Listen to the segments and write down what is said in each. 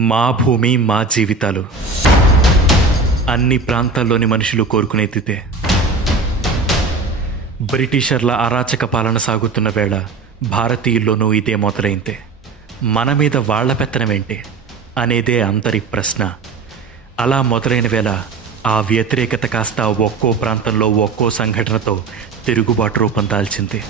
మా భూమి మా జీవితాలు. అన్ని ప్రాంతాల్లోని మనుషులు కోరుకునేదితే బ్రిటిషర్ల అరాచక పాలన సాగుతున్న వేళ భారతీయుల్లోనూ ఇదే మొదలైందే. మన మీద వాళ్ళ పెత్తనమేంటి అనేదే అందరి ప్రశ్న. అలా మొదలైన వేళ ఆ వ్యతిరేకత కాస్త ఒక్కో ప్రాంతంలో ఒక్కో సంఘటనతో తిరుగుబాటు రూపం దాల్చింది.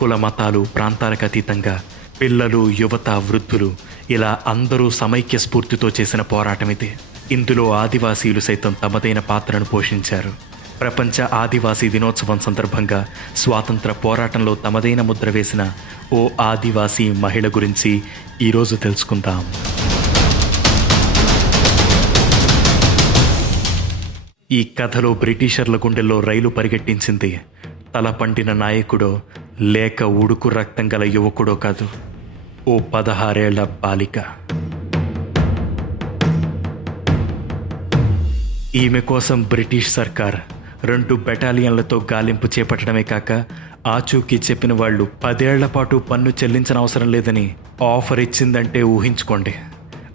కుల మతాలు ప్రాంతాలకు అతీతంగా పిల్లలు యువత వృద్ధులు ఇలా అందరూ సమైక్య స్ఫూర్తితో చేసిన పోరాటం ఇది. ఇందులో ఆదివాసీలు సైతం తమదైన పాత్రను పోషించారు. ప్రపంచ ఆదివాసీ దినోత్సవం సందర్భంగా స్వాతంత్ర పోరాటంలో తమదైన ముద్ర వేసిన ఓ ఆదివాసీ మహిళ గురించి ఈరోజు తెలుసుకుందాం. ఈ కథలో బ్రిటిషర్ల గుండెల్లో రైలు పరిగెట్టించింది తల పండిన నాయకుడో లేక ఉడుకు రక్తం గల యువకుడో కాదు ఓ పదహారేళ్ళ బాలిక. ఈమె కోసం బ్రిటిష్ సర్కార్ రెండు బెటాలియన్లతో గాలింపు చేపట్టడమే కాక ఆచూకీ చెప్పిన వాళ్ళు పదేళ్ళ పాటు పన్ను చెల్లించిన అవసరం లేదని ఆఫర్ ఇచ్చిందంటే ఊహించుకోండి.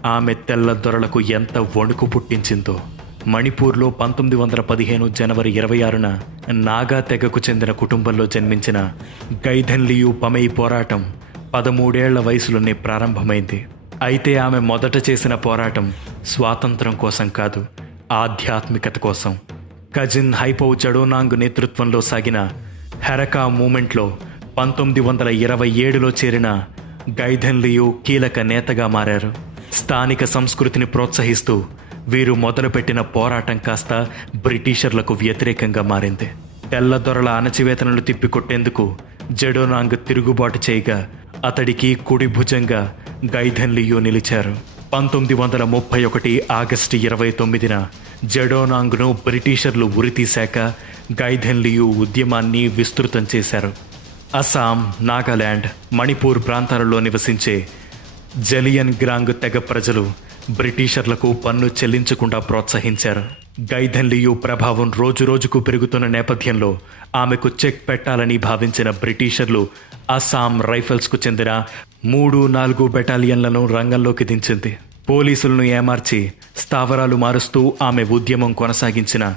ఆమె తెల్ల దొరలకు ఎంత వణుకు పుట్టించిందో. మణిపూర్లో పంతొమ్మిది వందల పదిహేను జనవరి ఇరవై ఆరున నాగా తెగకు చెందిన కుటుంబంలో జన్మించిన గైధన్లియు పమై పోరాటం పదమూడేళ్ళ వయసులోనే ప్రారంభమైంది. అయితే ఆమె మొదట చేసిన పోరాటం స్వాతంత్రం కోసం కాదు ఆధ్యాత్మికత కోసం. కజిన్ హైపౌ జడోనాంగ్ నేతృత్వంలో సాగిన హెరకా మూమెంట్లో పంతొమ్మిది వందల ఇరవై ఏడులో చేరిన గైధన్లియు కీలక నేతగా మారారు. స్థానిక సంస్కృతిని ప్రోత్సహిస్తూ వీరు మొదలుపెట్టిన పోరాటం కాస్త బ్రిటిషర్లకు వ్యతిరేకంగా మారింది. తెల్లదొరల అణచివేతనలు తిప్పికొట్టేందుకు జడోనాంగ్ తిరుగుబాటు చేయగా అతడికి కుడి భుజంగా గైధన్లియు నిలిచారు. పంతొమ్మిది వందల ముప్పై ఒకటి ఆగస్టు ఇరవై తొమ్మిదిన జడోనాంగ్ను బ్రిటిషర్లు ఉరితీశాక గైధన్లియు ఉద్యమాన్ని విస్తృతం చేశారు. అస్సాం నాగాలాండ్ మణిపూర్ ప్రాంతాలలో నివసించే జలియన్ గ్రాంగ్ తెగ ప్రజలు బ్రిటిషర్లకు పన్ను చెల్లించకుండా ప్రోత్సహించారు. గైధన్లియు ప్రభావం రోజురోజుకు పెరుగుతున్న నేపథ్యంలో ఆమెకు చెక్ పెట్టాలని భావించిన బ్రిటిషర్లు అస్సాం రైఫల్స్కు చెందిన మూడు నాలుగు బెటాలియన్లను రంగంలోకి దించింది. పోలీసులను ఏమార్చి స్థావరాలు మారుస్తూ ఆమె ఉద్యమం కొనసాగించిన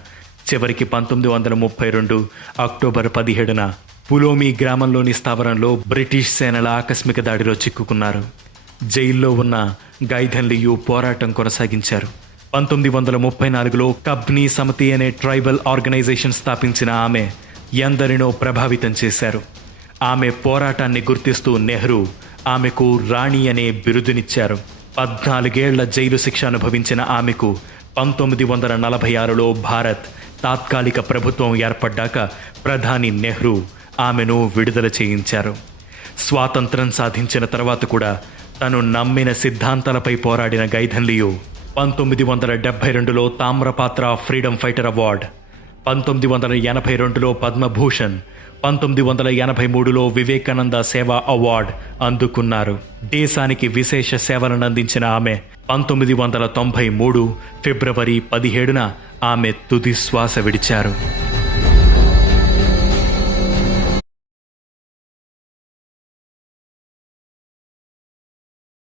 చివరికి పంతొమ్మిది వందల ముప్పై రెండు అక్టోబర్ పదిహేడున పులోమి గ్రామంలోని స్థావరంలో బ్రిటిష్ సేనల ఆకస్మిక దాడిలో చిక్కుకున్నారు. జైల్లో ఉన్న గైధన్లియు పోరాటం కొనసాగించారు. పంతొమ్మిది వందల ముప్పై నాలుగులో కబ్నీ సమితి అనే ట్రైబల్ ఆర్గనైజేషన్ స్థాపించిన ఆమె ఎందరినో ప్రభావితం చేశారు. ఆమె పోరాటాన్ని గుర్తిస్తూ నెహ్రూ ఆమెకు రాణి అనే బిరుదునిచ్చారు. పద్నాలుగేళ్ళ జైలు శిక్ష అనుభవించిన ఆమెకు పంతొమ్మిది వందల నలభై ఆరులో భారత్ తాత్కాలిక ప్రభుత్వం ఏర్పడ్డాక ప్రధాని నెహ్రూ ఆమెను విడుదల చేయించారు. స్వాతంత్రం సాధించిన తర్వాత కూడా తను నమ్మిన సిద్ధాంతాలపై పోరాడిన గైధన్లియు పంతొమ్మిది వందల డెబ్బై రెండులో తామ్రపాత్ర ఫ్రీడమ్ ఫైటర్ అవార్డ్ పంతొమ్మిది వందల ఎనభై రెండులో పద్మభూషణ్ పంతొమ్మిది వందల ఎనభై మూడులో వివేకానంద సేవా అవార్డ్ అందుకున్నారు. దేశానికి విశేష సేవలను అందించిన ఆమె పంతొమ్మిది వందల తొంభై మూడు ఫిబ్రవరి పదిహేడున ఆమె తుది శ్వాస విడిచారు.